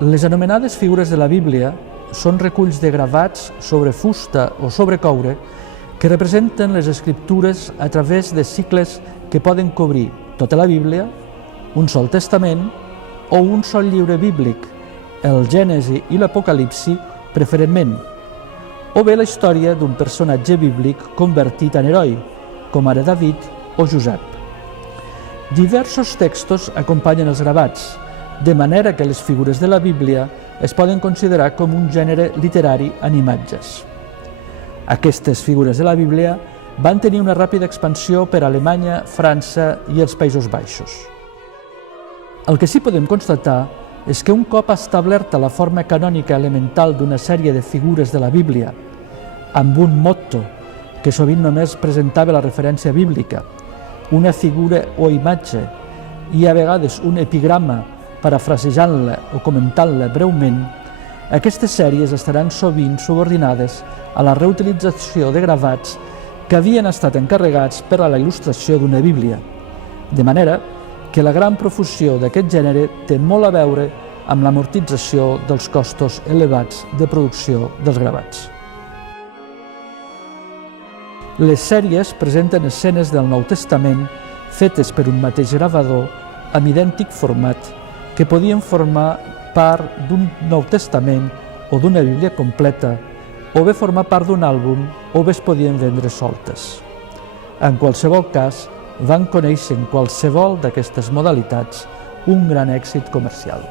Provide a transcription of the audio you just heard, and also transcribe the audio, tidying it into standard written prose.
Les anomenades figures de la Bíblia són reculls de gravats sobre fusta o sobre coure que representen les escriptures a través de cicles que poden cobrir tota la Bíblia, un sol testament o un sol llibre bíblic, el Gènesi i l'Apocalipsi preferentment, o bé la història d'un personatge bíblic convertit en heroi, com ara David o Josep. Diversos textos acompanyen els gravats, de manera que les figures de la Bíblia es poden considerar com un gènere literari en imatges. Aquestes figures de la Bíblia van tenir una ràpida expansió per Alemanya, França i els Països Baixos. El que sí podem constatar és que un cop establerta la forma canònica elemental d'una sèrie de figures de la Bíblia, amb un motto que sovint només presentava la referència bíblica, una figura o imatge i a vegades un epigrama parafrasejant-la o comentant-la breument, aquestes sèries estaran sovint subordinades a la reutilització de gravats que havien estat encarregats per a la il·lustració d'una Bíblia, de manera que la gran profusió d'aquest gènere té molt a veure amb l'amortització dels costos elevats de producció dels gravats. Les sèries presenten escenes del Nou Testament fetes per un mateix gravador amb idèntic format que podien formar part d'un Nou Testament o d'una Bíblia completa, o bé formar part d'un àlbum, o bé es podien vendre soltes. En qualsevol cas, van conèixer en qualsevol d'aquestes modalitats un gran èxit comercial.